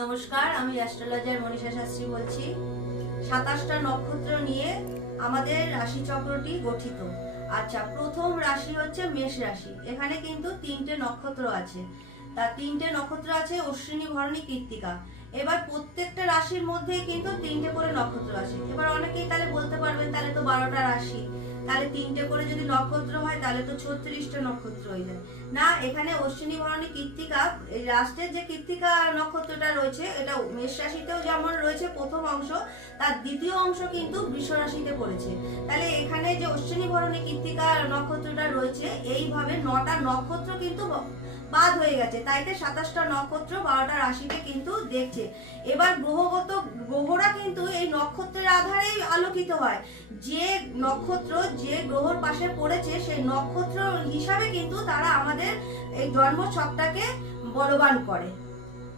নমস্কার, আমি অ্যাস্ট্রোলজার মনীষা শাস্ত্রী বলছি। 27টা নক্ষত্র নিয়ে আমাদের রাশিচক্রটি গঠিত। আচ্ছা, প্রথম রাশি হচ্ছে মেষ রাশি। এখানে কিন্তু 3টে নক্ষত্র আছে। তার 3টে নক্ষত্র আছে অশ্বিনী, ভরণী, কৃত্তিকা। এবার প্রত্যেকটা রাশির মধ্যেই কিন্তু 3টে করে নক্ষত্র আছে। এবার অনেকেই তাহলে বলতে পারবেন তাহলে তো 12টা রাশি, তাহলে 3টে করে যদি নক্ষত্র হয় তাহলে তো 36টা নক্ষত্র হয়ে যায়। না, এখানে অশ্বিনী, ভরণী, কৃত্তিকা, এই লাস্টের যে কৃত্তিকা নক্ষত্রটা রয়েছে এটা মেষ রাশিতেও যেমন রয়েছে প্রথম অংশ, তার দ্বিতীয় অংশ কিন্তু বৃষ রাশিতে পড়েছে। তাহলে এখানে যে অশ্বিনী, ভরণী, কৃত্তিকা নক্ষত্রটা রয়েছে এইভাবে 9টা নক্ষত্র কিন্তু বাদ হয়ে গেছে। তাইতে 27টা নক্ষত্র 12টা রাশিকে কিন্তু দেখছে। এবার গ্রহরা কিন্তু এই নক্ষত্রের আধারেই আলোকিত হয়। যে নক্ষত্র যে গ্রহর পাশে পড়েছে সেই নক্ষত্র হিসাবে কিন্তু তারা আমাদের এই জন্ম ছকটাকে বলবান করে।